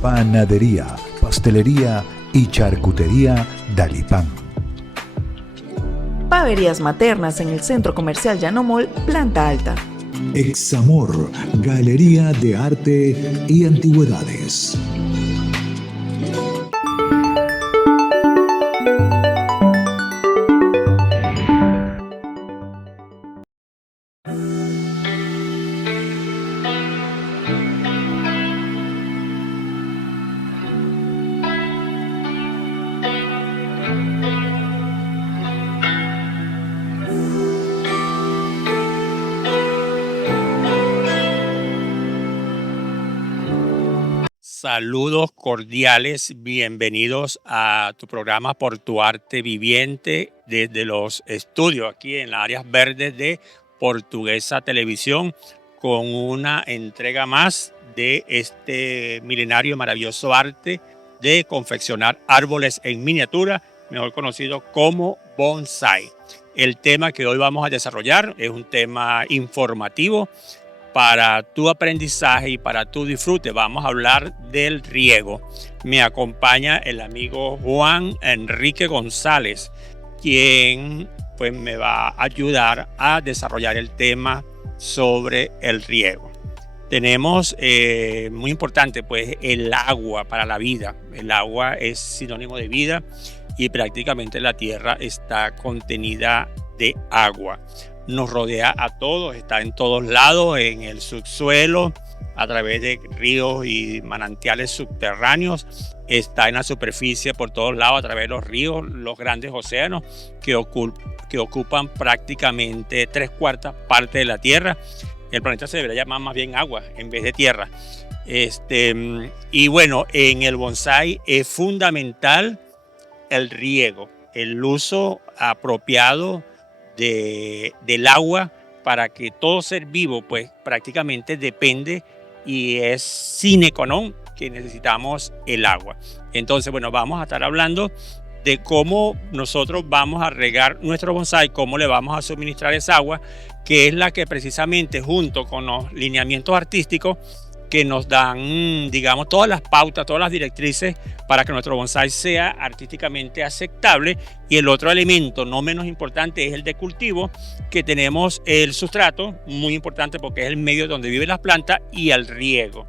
Panadería, pastelería y charcutería Dalipán. Paverías maternas en el Centro Comercial Llanomol, Planta Alta. Examor, Galería de Arte y Antigüedades. Saludos cordiales, bienvenidos a tu programa Por tu Arte Viviente desde los estudios aquí en las áreas verdes de Portuguesa Televisión con una entrega más de este milenario maravilloso arte de confeccionar árboles en miniatura, mejor conocido como bonsai. El tema que hoy vamos a desarrollar es un tema informativo para tu aprendizaje y para tu disfrute. Vamos a hablar del riego. Me acompaña el amigo Juan Enrique González, quien pues me va a ayudar a desarrollar el tema sobre el riego. Tenemos muy importante pues el agua para la vida. El agua es sinónimo de vida y prácticamente la tierra está contenida de agua. Nos rodea a todos, está en todos lados, en el subsuelo, a través de ríos y manantiales subterráneos, está en la superficie por todos lados, a través de los ríos, los grandes océanos que ocupan prácticamente 3/4 parte de la tierra. El planeta se debería llamar más bien agua en vez de tierra. Y bueno, en el bonsai es fundamental el riego, el uso apropiado del agua para que todo ser vivo pues prácticamente depende y es sine qua non que necesitamos el agua. Entonces bueno, vamos a estar hablando de cómo nosotros vamos a regar nuestro bonsai, cómo le vamos a suministrar esa agua, que es la que precisamente junto con los lineamientos artísticos que nos dan, digamos, todas las pautas, todas las directrices para que nuestro bonsai sea artísticamente aceptable. Y el otro elemento no menos importante es el de cultivo, que tenemos el sustrato, muy importante porque es el medio donde viven las plantas, y el riego,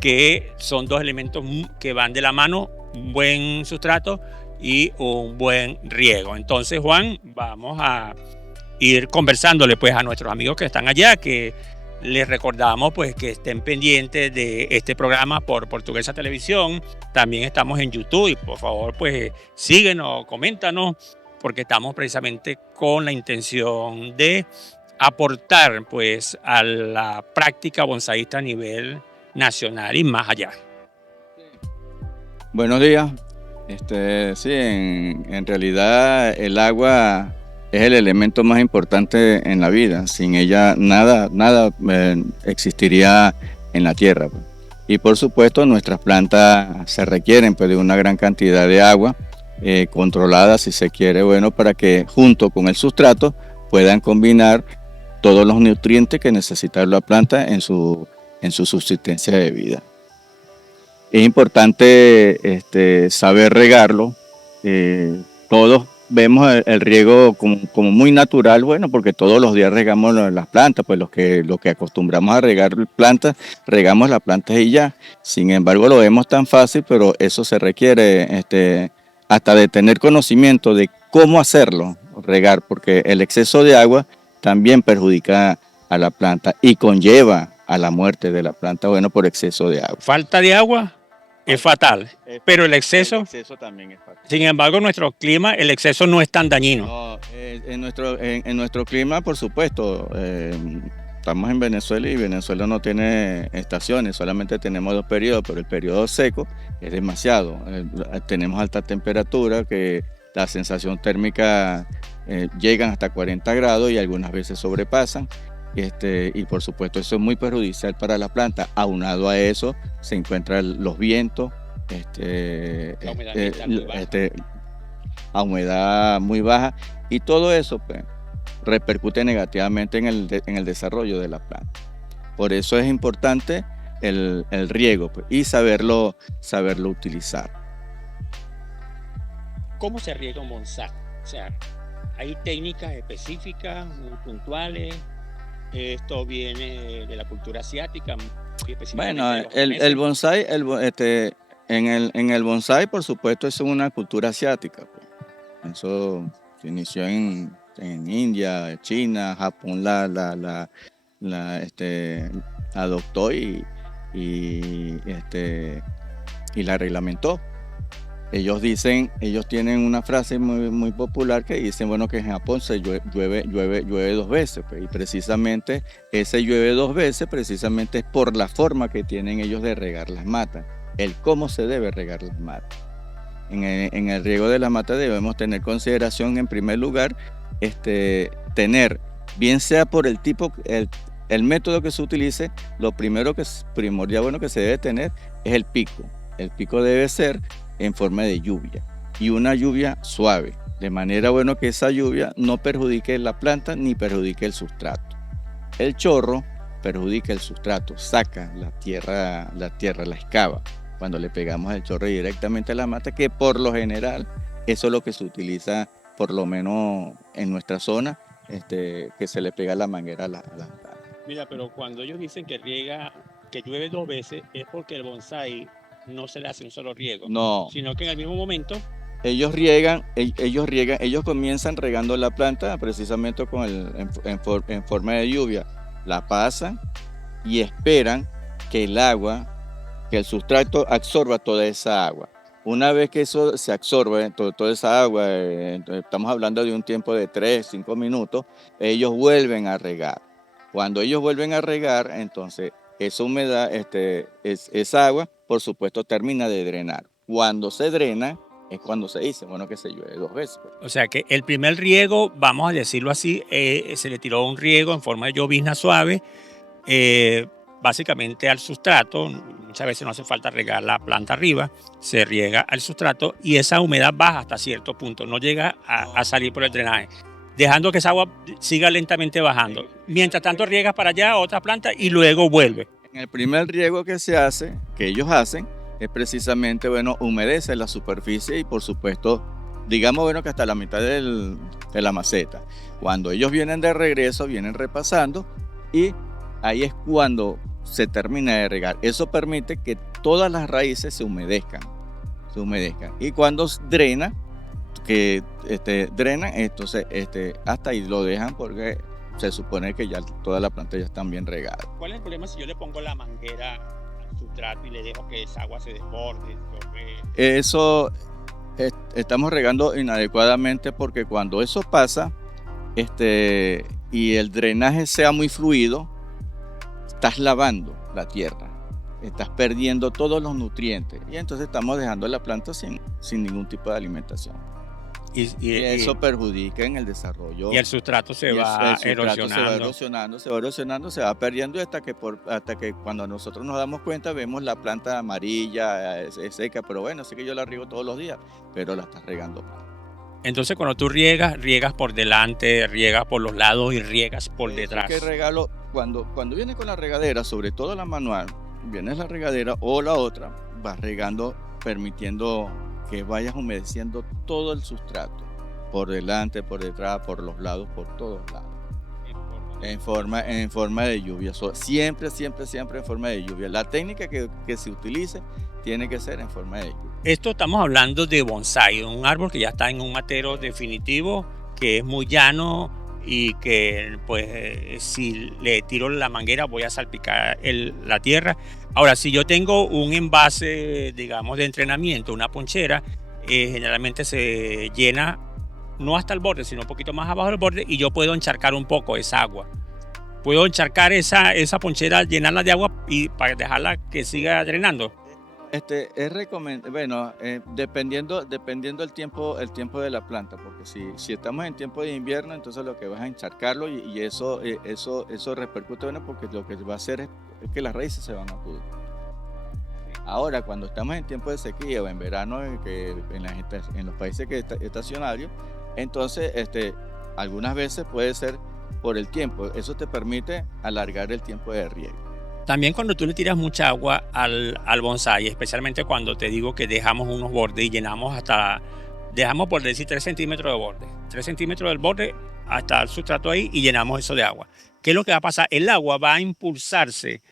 que son dos elementos que van de la mano, un buen sustrato y un buen riego. Entonces, Juan, vamos a ir conversándole pues a nuestros amigos que están allá, que les recordamos pues que estén pendientes de este programa por Portuguesa Televisión. También estamos en YouTube y por favor pues síguenos, coméntanos, porque estamos precisamente con la intención de aportar pues a la práctica bonsaísta a nivel nacional y más allá. Buenos días. Sí, en realidad el agua es el elemento más importante en la vida. Sin ella nada existiría en la tierra. Y por supuesto nuestras plantas se requieren pues, de una gran cantidad de agua controlada si se quiere, bueno, para que junto con el sustrato puedan combinar todos los nutrientes que necesita la planta en su subsistencia de vida. Es importante saber regarlo. Todos vemos el riego como muy natural, bueno, porque todos los días regamos las plantas, pues los que acostumbramos a regar plantas, regamos las plantas y ya. Sin embargo, lo vemos tan fácil, pero eso se requiere hasta de tener conocimiento de cómo hacerlo, regar, porque el exceso de agua también perjudica a la planta y conlleva a la muerte de la planta, bueno, por exceso de agua. Falta de agua es fatal, pero el exceso también es fatal. Sin embargo, en nuestro clima el exceso no es tan dañino. No, en nuestro clima, por supuesto, estamos en Venezuela y Venezuela no tiene estaciones, solamente tenemos 2 periodos, pero el periodo seco es demasiado. Tenemos alta temperatura, que la sensación térmica llegan hasta 40 grados y algunas veces sobrepasan. Y por supuesto eso es muy perjudicial para la planta. Aunado a eso se encuentran los vientos, a humedad muy baja, y todo eso pues, repercute negativamente en el desarrollo de la planta. Por eso es importante el riego pues, y saberlo utilizar. ¿Cómo se riega un bonsái? O sea, hay técnicas específicas, muy puntuales. Esto viene de la cultura asiática, muy específicamente Bueno, de los el japoneses. bonsái, en el bonsái, por supuesto, es una cultura asiática, pues. Eso se inició en India, China, Japón adoptó y la reglamentó. Ellos tienen una frase muy popular que dicen, bueno, que en Japón se llueve 2 veces, pues, y precisamente ese llueve 2 veces precisamente es por la forma que tienen ellos de regar las matas, el cómo se debe regar las matas. En el riego de las matas debemos tener consideración, en primer lugar, tener, bien sea por el tipo, el método que se utilice, lo primero que es primordial, bueno, que se debe tener es el pico. El pico debe ser en forma de lluvia y una lluvia suave, de manera bueno que esa lluvia no perjudique la planta ni perjudique el sustrato. El chorro perjudica el sustrato, saca la tierra, la excava. Cuando le pegamos el chorro directamente a la mata, que por lo general eso es lo que se utiliza, por lo menos en nuestra zona, que se le pega la manguera a las plantas. Mira, pero cuando ellos dicen que llueve 2 veces, es porque el bonsái no se le hace un solo riego, No, sino que en el mismo momento ellos comienzan regando la planta precisamente en forma de lluvia. La pasan y esperan que el sustrato absorba toda esa agua. Una vez que eso se absorbe, toda esa agua, estamos hablando de un tiempo de 3-5 minutos, ellos vuelven a regar. Cuando ellos vuelven a regar, entonces esa humedad, esa agua, por supuesto, termina de drenar. Cuando se drena, es cuando se dice, bueno, que se llueve 2 veces. o sea que el primer riego, vamos a decirlo así, se le tiró un riego en forma de llovizna suave, básicamente al sustrato. Muchas veces no hace falta regar la planta arriba, se riega al sustrato y esa humedad baja hasta cierto punto, no llega a salir por el drenaje, dejando que esa agua siga lentamente bajando. Mientras tanto riegas para allá otra planta y luego vuelve. En el primer riego que ellos hacen, es precisamente, bueno, humedece la superficie y por supuesto, digamos, bueno, que hasta la mitad de la maceta. Cuando ellos vienen de regreso, vienen repasando y ahí es cuando se termina de regar. Eso permite que todas las raíces se humedezcan. Y cuando drenan, entonces hasta ahí lo dejan porque se supone que ya toda la planta ya está bien regada. ¿Cuál es el problema si yo le pongo la manguera al sustrato y le dejo que esa agua se desborde? Eso estamos regando inadecuadamente porque cuando eso pasa y el drenaje sea muy fluido, estás lavando la tierra, estás perdiendo todos los nutrientes y entonces estamos dejando la planta sin ningún tipo de alimentación. Y eso perjudica en el desarrollo. Y el sustrato se va erosionando. Se va erosionando, se va perdiendo hasta que cuando nosotros nos damos cuenta vemos la planta amarilla, es seca, pero bueno, sé que yo la riego todos los días, pero la estás regando mal. Entonces cuando tú riegas por delante, riegas por los lados y riegas por detrás. Que regalo, cuando vienes con la regadera, sobre todo la manual, vienes la regadera o la otra, vas regando, permitiendo que vayas humedeciendo todo el sustrato, por delante, por detrás, por los lados, por todos lados. En forma de lluvia, siempre en forma de lluvia. La técnica que se utilice tiene que ser en forma de lluvia. Esto estamos hablando de bonsái, un árbol que ya está en un matero definitivo, que es muy llano y que pues si le tiro la manguera voy a salpicar la tierra. Ahora, si yo tengo un envase, digamos, de entrenamiento, una ponchera, generalmente se llena no hasta el borde, sino un poquito más abajo del borde y yo puedo encharcar un poco esa agua. Puedo encharcar esa ponchera, llenarla de agua y para dejarla que siga drenando. Es recomendable, bueno, dependiendo el tiempo de la planta, porque si estamos en tiempo de invierno, entonces lo que vas a encharcarlo y eso repercute, bueno, porque lo que va a hacer es que las raíces se van a pudrir. Ahora, cuando estamos en tiempo de sequía o en verano, en los países que estacionarios, entonces algunas veces puede ser por el tiempo. Eso te permite alargar el tiempo de riego. También cuando tú le tiras mucha agua al bonsai, especialmente cuando te digo que dejamos unos bordes y llenamos dejamos por decir 3 centímetros de borde, 3 centímetros del borde hasta el sustrato ahí y llenamos eso de agua. ¿Qué es lo que va a pasar? El agua va a impulsarse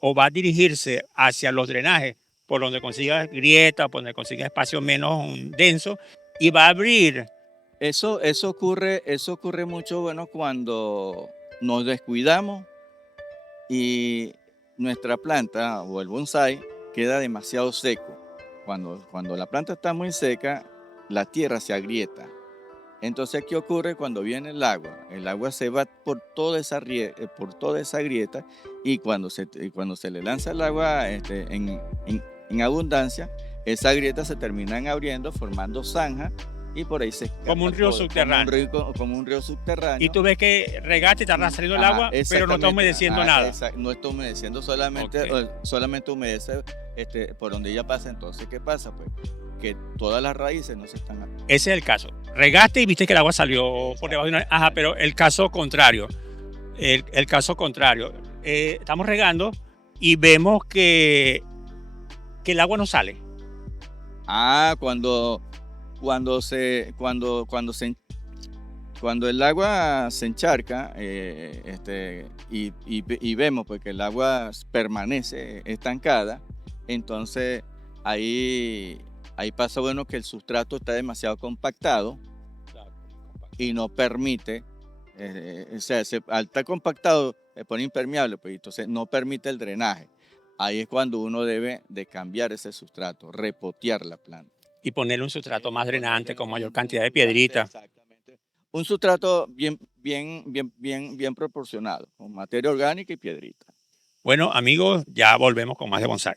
o va a dirigirse hacia los drenajes por donde consiga grieta, por donde consiga espacio menos denso y va a abrir. Eso ocurre mucho, bueno, cuando nos descuidamos y nuestra planta o el bonsai queda demasiado seco. Cuando la planta está muy seca, la tierra se agrieta. Entonces, ¿qué ocurre cuando viene el agua? El agua se va por toda esa grieta y cuando se le lanza el agua en abundancia, esa grieta se terminan abriendo, formando zanjas y por ahí se escapa Como un río subterráneo. Como un río subterráneo. Y tú ves que regaste y está saliendo el agua, pero no está humedeciendo nada. No está humedeciendo, solamente humedece por donde ella pasa. Entonces, ¿qué pasa? Pues que todas las raíces no se están abriendo. Ese es el caso. Regaste y viste que el agua salió por debajo de una... Ajá, pero el caso contrario. El caso contrario. Estamos regando y vemos que el agua no sale. Cuando el agua se encharca y vemos pues, que el agua permanece estancada, entonces ahí pasa bueno que el sustrato está demasiado compactado y no permite, al estar compactado se pone impermeable, pues entonces no permite el drenaje. Ahí es cuando uno debe de cambiar ese sustrato, repotear la planta. Y ponerle un sustrato más drenante con mayor cantidad de piedritas. Exactamente. Un sustrato bien proporcionado, con materia orgánica y piedrita. Bueno, amigos, ya volvemos con más de bonsai.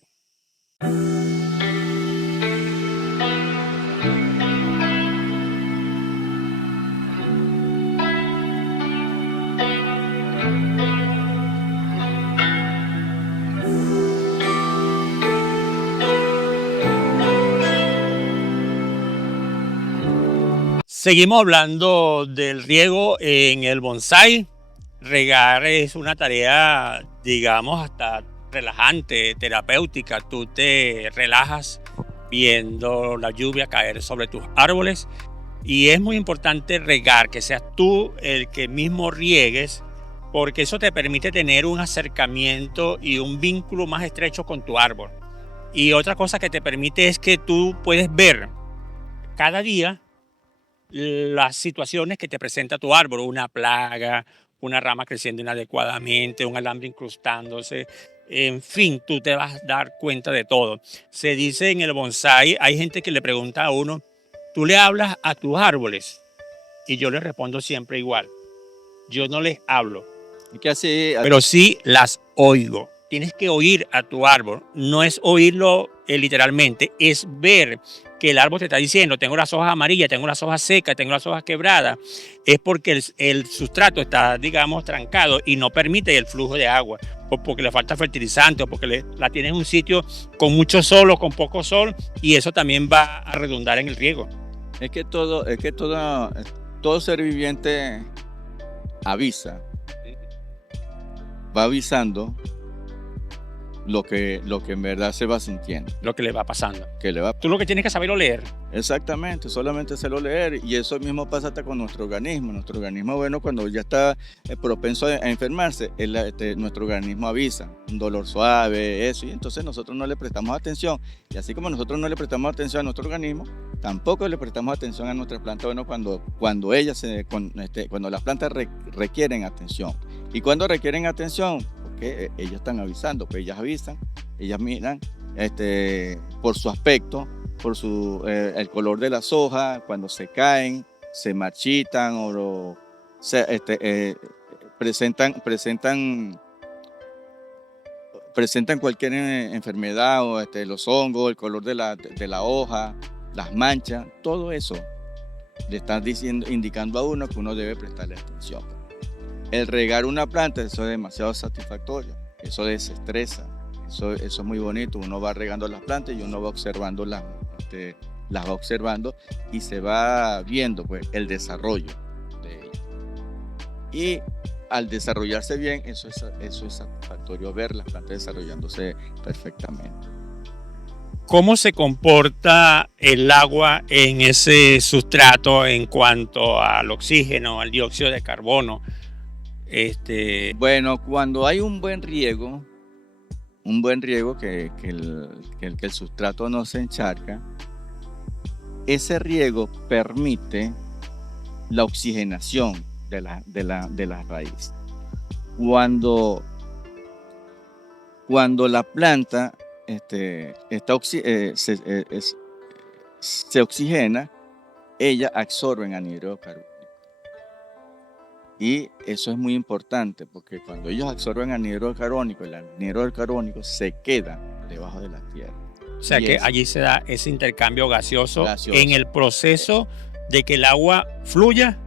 Seguimos hablando del riego en el bonsai. Regar es una tarea, digamos, hasta relajante, terapéutica. Tú te relajas viendo la lluvia caer sobre tus árboles y es muy importante regar, que seas tú el que mismo riegues, porque eso te permite tener un acercamiento y un vínculo más estrecho con tu árbol. Y otra cosa que te permite es que tú puedes ver cada día las situaciones que te presenta tu árbol, una plaga, una rama creciendo inadecuadamente, un alambre incrustándose, en fin, tú te vas a dar cuenta de todo. Se dice en el bonsai, hay gente que le pregunta a uno, ¿tú le hablas a tus árboles? Y yo le respondo siempre igual, yo no les hablo, pero sí las oigo. Tienes que oír a tu árbol, no es oírlo literalmente, es ver que el árbol te está diciendo, tengo las hojas amarillas, tengo las hojas secas, tengo las hojas quebradas, es porque el sustrato está, digamos, trancado y no permite el flujo de agua, o porque le falta fertilizante, o porque la tienes en un sitio con mucho sol o con poco sol, y eso también va a redundar en el riego. Es que todo ser viviente avisa, va avisando lo que en verdad se va sintiendo. Lo que le va pasando. Que le va... Tú lo que tienes que saberlo leer. Exactamente, solamente hacerlo leer. Y eso mismo pasa hasta con nuestro organismo. Nuestro organismo, bueno, cuando ya está propenso a enfermarse, nuestro organismo avisa. Un dolor suave, eso. Y entonces nosotros no le prestamos atención. Y así como nosotros no le prestamos atención a nuestro organismo, tampoco le prestamos atención a nuestras plantas, bueno, cuando las plantas requieren atención. Y cuando requieren atención, que ellas están avisando, pues ellas avisan, ellas miran por su aspecto, por el color de las hojas, cuando se caen, se marchitan o presentan cualquier enfermedad o los hongos, el color de la hoja, las manchas, todo eso le están indicando a uno que uno debe prestarle atención. El regar una planta, eso es demasiado satisfactorio, eso desestresa, Eso es muy bonito. Uno va regando las plantas y uno va observando las va observando y se va viendo pues, el desarrollo de ellas. Y al desarrollarse bien, eso es satisfactorio ver las plantas desarrollándose perfectamente. ¿Cómo se comporta el agua en ese sustrato en cuanto al oxígeno, al dióxido de carbono? Bueno, cuando hay un buen riego que el sustrato no se encharca, ese riego permite la oxigenación de las raíces. Cuando la planta se oxigena, ella absorbe anhídrido carbónico. Y eso es muy importante porque cuando ellos absorben anhídrido carbónico, el anhídrido carbónico se queda debajo de la tierra. O sea que allí se da ese intercambio gaseoso en el proceso de que el agua fluya.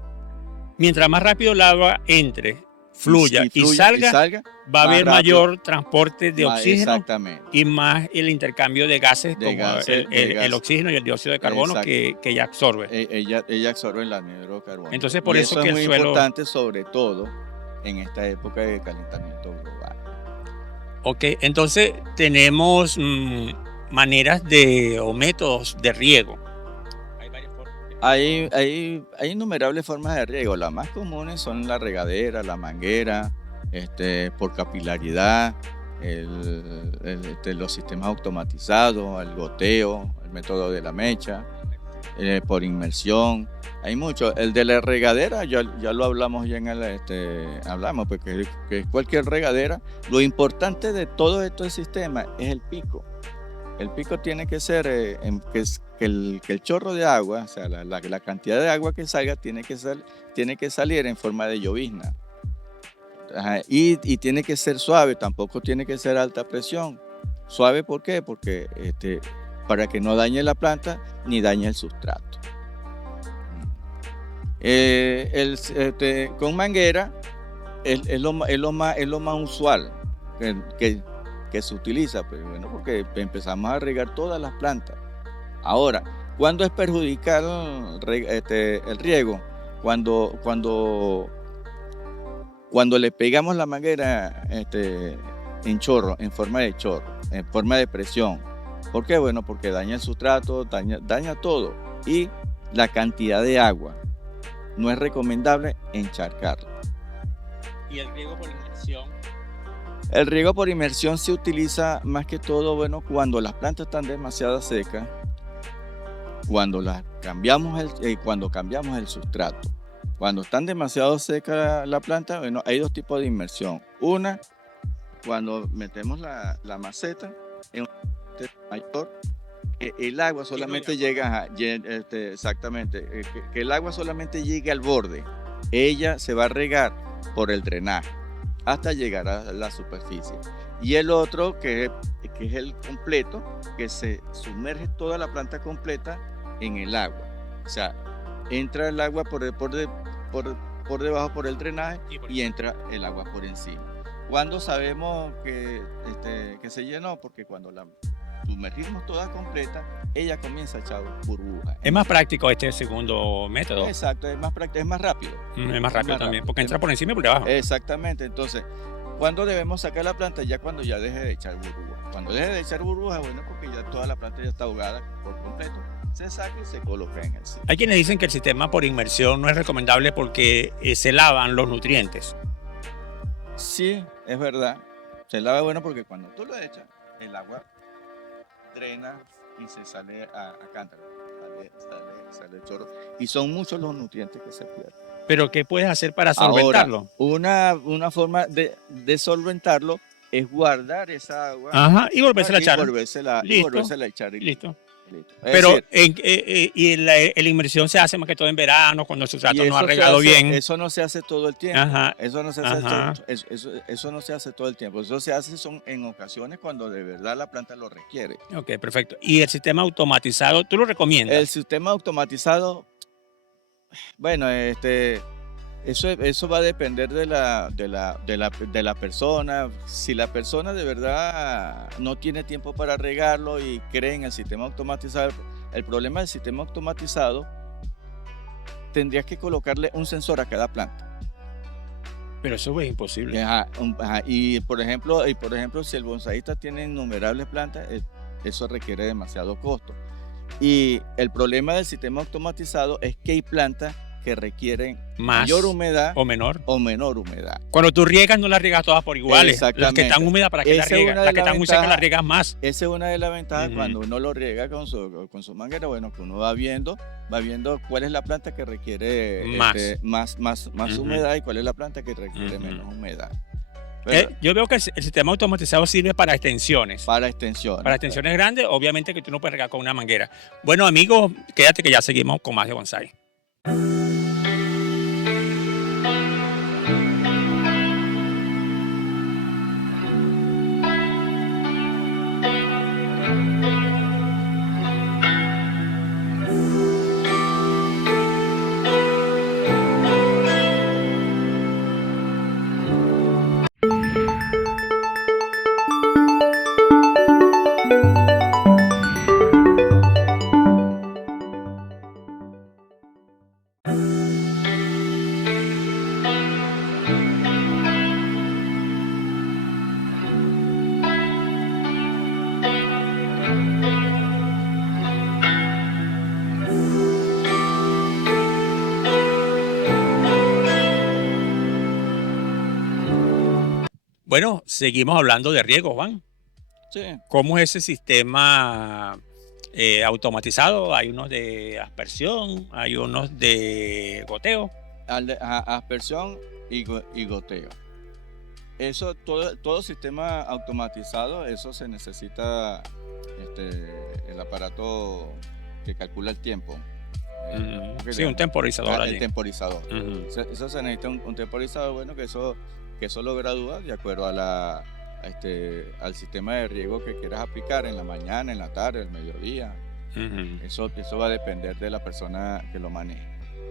Mientras más rápido el agua entre, fluya y salga, va a haber mayor transporte de oxígeno y más el intercambio de gases como el oxígeno y el dióxido de carbono que ella absorbe. Ella absorbe el anhídrido carbónico. Entonces por eso que es muy el suelo... importante, sobre todo en esta época de calentamiento global. Ok, entonces tenemos maneras o métodos de riego. Hay innumerables formas de riego. Las más comunes son la regadera, la manguera, por capilaridad, los sistemas automatizados, el goteo, el método de la mecha, por inmersión. Hay mucho. El de la regadera ya lo hablamos ya hablamos porque que cualquier regadera. Lo importante de todo este sistema es el pico. El pico tiene que ser que el chorro de agua, o sea, la cantidad de agua que salga tiene que salir en forma de llovizna. Y tiene que ser suave, tampoco tiene que ser alta presión. ¿Suave por qué? Porque para que no dañe la planta ni dañe el sustrato. Con manguera es lo más usual que se utiliza, pues bueno, porque empezamos a regar todas las plantas. Ahora, ¿cuándo es perjudicial el riego? Cuando le pegamos la manguera en chorro, en forma de chorro, en forma de presión. ¿Por qué? Bueno, porque daña el sustrato, daña todo. Y la cantidad de agua no es recomendable encharcarla. ¿Y el riego por inmersión? El riego por inmersión se utiliza más que todo, bueno, cuando las plantas están demasiado secas, cuando cambiamos el sustrato. Cuando están demasiado secas la planta, bueno, hay dos tipos de inmersión. Una, cuando metemos la maceta en un mayor, el agua solamente llega exactamente, que el agua solamente llegue al borde. Ella se va a regar por el drenaje hasta llegar a la superficie. Y el otro, que es el completo, que se sumerge toda la planta completa en el agua. O sea, entra el agua por debajo por el drenaje y entra el agua por encima. ¿Cuándo sabemos que se llenó? Porque cuando la sumergimos toda completa, ella comienza a echar burbujas. Es más práctico este segundo método. Exacto, es más práctico, es más rápido. Es más rápido también, porque entra por encima y por debajo. Exactamente, entonces, ¿cuándo debemos sacar la planta? Ya cuando ya deje de echar burbujas. Cuando deje de echar burbujas, bueno, porque ya toda la planta ya está ahogada por completo, se saca y se coloca en el sitio. Hay quienes dicen que el sistema por inmersión no es recomendable porque se lavan los nutrientes. Sí, es verdad. Se lava bueno porque cuando tú lo echas, el agua drena y se sale a cántaro, sale el chorro. Y son muchos los nutrientes que se pierden. ¿Pero qué puedes hacer para solventarlo? Ahora, una forma de solventarlo es guardar esa agua. Ajá, y volvérsela a echar. Y volvérsela a echar. Listo. Es Pero decir, la inmersión se hace más que todo en verano, cuando el sustrato no ha regado bien. Eso no se hace todo el tiempo. Ajá. Eso no se hace todo el tiempo. Eso se hace en ocasiones cuando de verdad la planta lo requiere. Ok, perfecto. ¿Y el sistema automatizado, tú lo recomiendas? El sistema automatizado, bueno, Eso va a depender de la persona. Si la persona de verdad no tiene tiempo para regarlo y cree en el sistema automatizado, el problema del sistema automatizado, tendrías que colocarle un sensor a cada planta. Pero eso es imposible. Y por ejemplo, si el bonsaísta tiene innumerables plantas, eso requiere demasiado costo. Y el problema del sistema automatizado es que hay plantas que requieren Más mayor humedad o menor. humedad. Cuando tú riegas, no las riegas todas por iguales. Las que Exactamente. están húmedas, ¿para qué las Esa es riegas? una de Las que las están muy secas, ventajas. las riegas más. Esa es una de las ventajas Ujú. cuando uno lo riega con su manguera. Bueno, que uno va viendo cuál es la planta que requiere Más. más Ujú. humedad y cuál es la planta que requiere Ujú. menos humedad. Pero Yo veo que el sistema automatizado sirve para extensiones. para extensiones. Para extensiones grandes, obviamente que tú no puedes regar con una manguera. Bueno, amigos, quédate que ya seguimos con más de bonsai. Bueno, seguimos hablando de riego, Juan. Sí. ¿Cómo es ese sistema automatizado? Hay unos de aspersión, hay unos de goteo. Aspersión y goteo. Eso, todo sistema automatizado, eso se necesita el aparato que calcula el tiempo. ¿Cómo Sí, un temporizador El allí. temporizador. Ujú. Eso se necesita un temporizador, bueno, que eso lo gradúa de acuerdo al sistema de riego que quieras aplicar en la mañana, en la tarde, el mediodía. Ujú. Eso va a depender de la persona que lo maneje.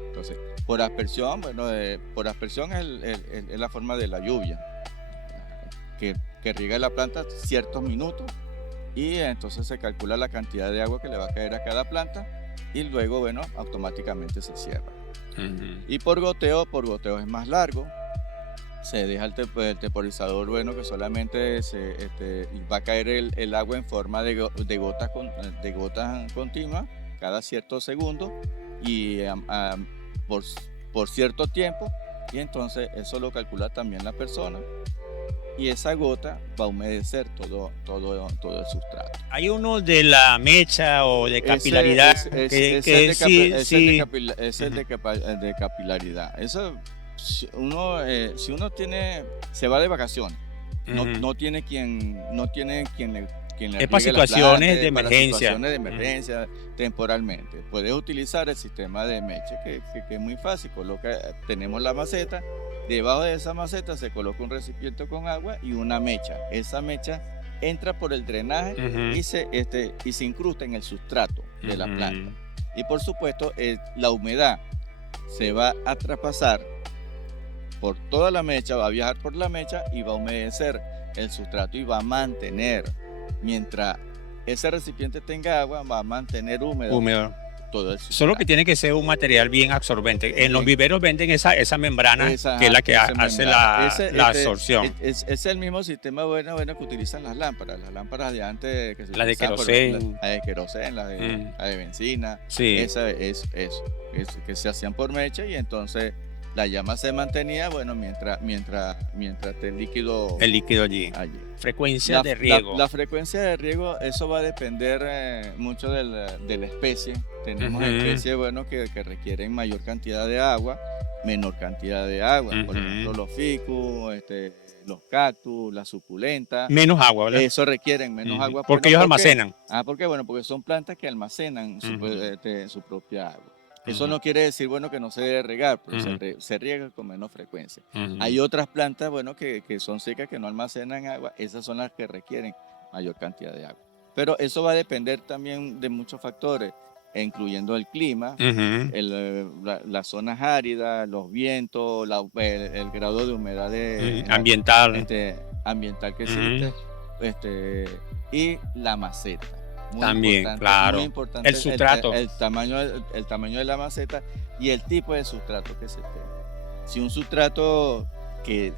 Entonces, por aspersión, bueno, por aspersión es la forma de la lluvia, que riega la planta ciertos minutos y entonces se calcula la cantidad de agua que le va a caer a cada planta y luego, bueno, automáticamente se cierra. Ujú. Y por goteo es más largo. Se deja el temporizador, bueno, que solamente va a caer el agua en forma de gotas continuas cada cierto segundo y por cierto tiempo. Y entonces eso lo calcula también la persona. Y esa gota va a humedecer todo el sustrato. Hay uno de la mecha o de capilaridad que Es el sí. de capilaridad. Eso, si uno se va de vacaciones, Ujú. no tiene quien le Es para riegue las situaciones plantas, de para emergencia. situaciones de emergencia temporalmente. Puedes utilizar el sistema de mecha, que es muy fácil. Tenemos la maceta, debajo de esa maceta se coloca un recipiente con agua y una mecha. Esa mecha entra por el drenaje Ujú. y se incrusta en el sustrato de la Ujú. planta. Y por supuesto, la humedad se va a traspasar por toda la mecha, va a viajar por la mecha y va a humedecer el sustrato y va a mantener, mientras ese recipiente tenga agua, va a mantener húmedo todo el sustrato. Solo que tiene que ser un material bien absorbente. En los Bien. viveros venden esa membrana que es la que hace la absorción. Es el mismo sistema bueno que utilizan las lámparas de antes que se La de utilizaban, queroseno. la de queroseno, la de benzina, Sí. esa es eso, que se hacían por mecha y entonces la llama se mantenía, bueno, mientras esté el líquido allí. Frecuencia de riego. La frecuencia de riego, eso va a depender mucho de la especie. Tenemos Ujú. especies, bueno, que requieren mayor cantidad de agua, menor cantidad de agua. Por Ujú. ejemplo, los ficus, los cactus, las suculentas. Menos agua, ¿verdad? Eso requieren menos Ujú. agua. Porque ellos almacenan. ¿Por qué? Bueno, porque son plantas que almacenan Ujú. su propia agua. Eso Ujú. no quiere decir, bueno, que no se debe regar, pero Ujú. se riega con menos frecuencia. Ujú. Hay otras plantas, bueno, que son secas, que no almacenan agua. Esas son las que requieren mayor cantidad de agua. Pero eso va a depender también de muchos factores. incluyendo el clima, Ujú. las zonas áridas, los vientos, el grado de humedad Ambiental. ambiental que Ujú. existe, y la maceta. También, claro. Muy importante El sustrato. el tamaño de la maceta y el tipo de sustrato que se esté. Si un sustrato que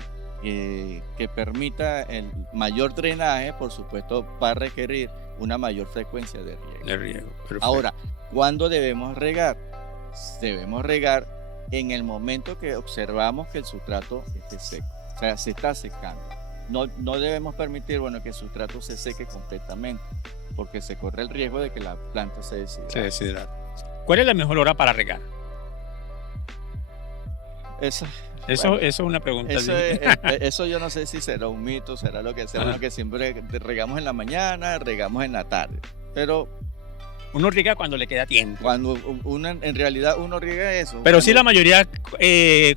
permita el mayor drenaje, por supuesto, va a requerir una mayor frecuencia de riego. De riego. Perfecto. Ahora, ¿cuándo debemos regar? Debemos regar en el momento que observamos que el sustrato esté seco, o sea, se está secando. No debemos permitir, bueno, que el sustrato se seque completamente, porque se corre el riesgo de que la planta se deshidrate. Se deshidrata. ¿Cuál es la mejor hora para regar? Eso es una pregunta. Eso yo no sé si será un mito, será lo que sea. Bueno, que siempre regamos en la mañana, regamos en la tarde. Pero Uno riega cuando le queda tiempo. cuando en realidad uno riega eso. Pero sí, cuando- la mayoría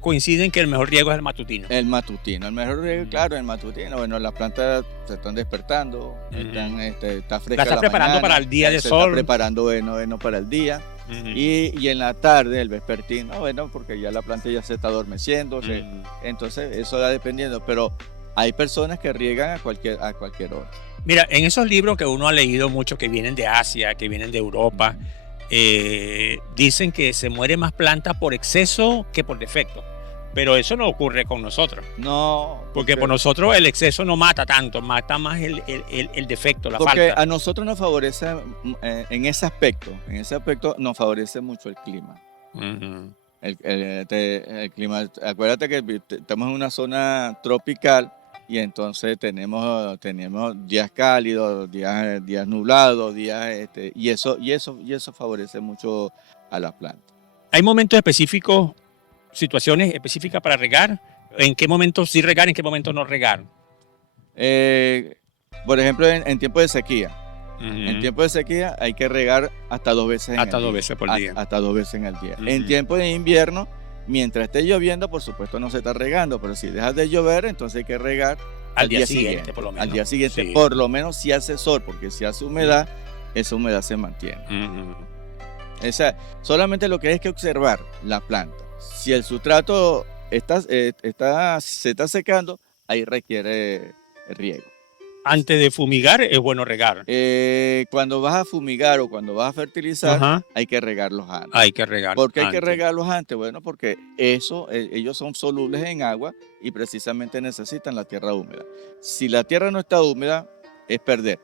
coinciden que el mejor riego es el matutino. El matutino, el mejor riego, claro, el matutino. Bueno, las plantas se están despertando, está fresca La estás la preparando mañana, para el día de se sol. está preparando bueno para el día. Ujú. Y en la tarde, el vespertino, bueno, porque ya la planta ya se está adormeciendo, Ujú. entonces eso va dependiendo. Pero hay personas que riegan a cualquier hora. Mira, en esos libros que uno ha leído mucho, que vienen de Asia, que vienen de Europa, dicen que se muere más planta por exceso que por defecto. Pero eso no ocurre con nosotros. No, Porque por nosotros el exceso no mata tanto, mata más el defecto, la porque falta. a nosotros nos favorece, en ese aspecto nos favorece mucho el clima. Ujú. El clima, acuérdate que estamos en una zona tropical y entonces tenemos días cálidos, días nublados, y eso favorece mucho a la planta. ¿Hay momentos específicos, situaciones específicas para regar? ¿En qué momentos sí regar, en qué momentos no regar? Por ejemplo, en tiempo de sequía. Ujú. En tiempo de sequía hay que regar hasta 2 veces en el día. Hasta 2 veces por día. Hasta 2 veces en el día. Ujú. En tiempo de invierno, mientras esté lloviendo, por supuesto no se está regando, pero si deja de llover, entonces hay que regar Al día siguiente, por lo menos. Al día siguiente, Sí. por lo menos si hace sol, porque si hace humedad, esa humedad se mantiene. Ujú. Solamente lo que hay que observar la planta. Si el sustrato se está secando, ahí requiere riego. Antes de fumigar es bueno regar. Cuando vas a fumigar o cuando vas a fertilizar, Ajá. hay que regarlos antes. Hay que regar. ¿Por qué hay que antes. regarlos antes? Bueno, porque ellos son solubles en agua y precisamente necesitan la tierra húmeda. Si la tierra no está húmeda, es perder.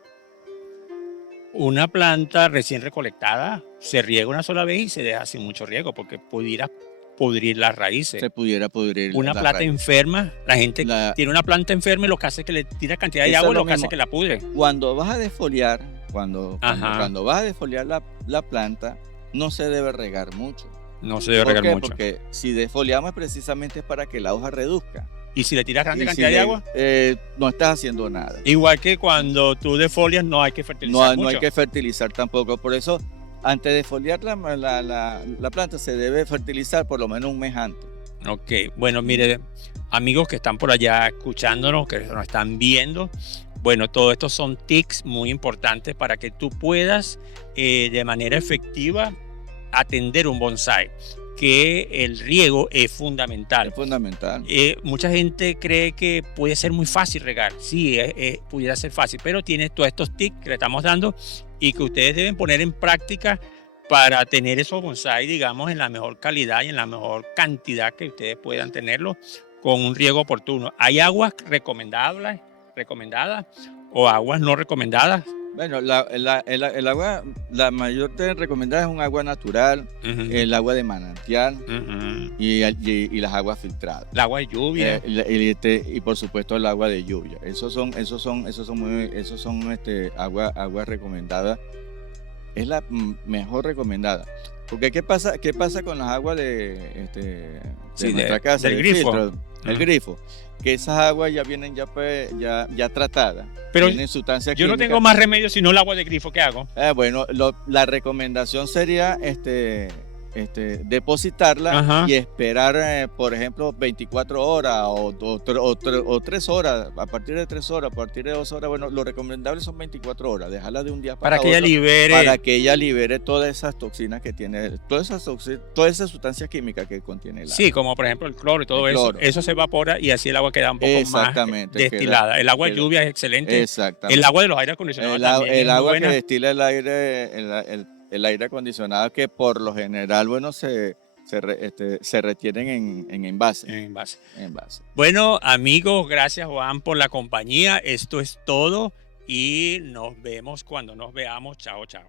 Una planta recién recolectada se riega una sola vez y se deja sin mucho riego porque pudiera pudrir las raíces. Se pudiera pudrir Una la planta raíz. enferma, la gente La- tiene una planta enferma y lo que hace es que le tira cantidad de Eso agua es y lo lo que hace mismo. es que la pudre. Cuando vas a desfoliar, cuando Ajá. vas a desfoliar la planta, no se debe regar mucho. No se debe ¿Por regar qué? mucho. Porque si desfoliamos precisamente es para que la hoja reduzca. Y si le tiras grande Y si cantidad de le- agua, no estás haciendo nada. igual que cuando tú defolias no hay que fertilizar No mucho. hay que fertilizar tampoco. Por eso, antes de foliar la planta, se debe fertilizar por lo menos un mes antes. Ok, bueno, mire, amigos que están por allá escuchándonos, que nos están viendo, bueno, todo esto son tips muy importantes para que tú puedas de manera efectiva atender un bonsai, que el riego es fundamental. Es fundamental. Mucha gente cree que puede ser muy fácil regar. Sí, pudiera ser fácil, pero tiene todos estos tips que le estamos dando y que ustedes deben poner en práctica para tener esos bonsai, digamos, en la mejor calidad y en la mejor cantidad que ustedes puedan tenerlo con un riego oportuno. ¿Hay aguas recomendadas o aguas no recomendadas? Bueno, el agua, la mayor recomendada es un agua natural, Ujú, el agua de manantial ujú. y las aguas filtradas. El agua de lluvia. Y por supuesto el agua de lluvia. Esos son aguas recomendadas. Es la mejor recomendada. Porque ¿qué pasa con las aguas de Sí, nuestra casa? del de grifo. filtro, el Ujú. grifo. Que esas aguas ya vienen ya tratadas. Pero tienen sustancias yo no químicas. tengo más remedio sino el agua de grifo. ¿Qué hago? Bueno, la recomendación sería depositarla Ajá. y esperar, por ejemplo, 24 horas o 3 horas, a partir de 3 horas, a partir de 2 horas, bueno, lo recomendable son 24 horas, dejarla de un día Para para que ella otro, libere. para que ella libere todas esas toxinas que tiene, todas esas sustancias químicas que contiene el agua. Sí, como por ejemplo el cloro y todo El eso. cloro. Eso se evapora y así el agua queda un poco más Exactamente, destilada. El agua de queda- lluvia es excelente. Exactamente. El agua de los aires acondicionados también es El muy agua buena. que destila el aire, el aire acondicionado, que por lo general, bueno, se retienen en envase. En envase. En envase. Bueno, amigos, gracias Juan por la compañía. Esto es todo y nos vemos cuando nos veamos. Chao, chao.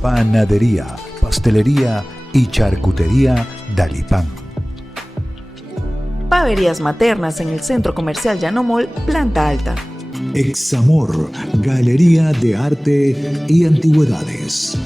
Panadería, pastelería y charcutería Dalipán. Paverías maternas en el Centro Comercial Llanomol, planta alta. Examor, Galería de Arte y Antigüedades.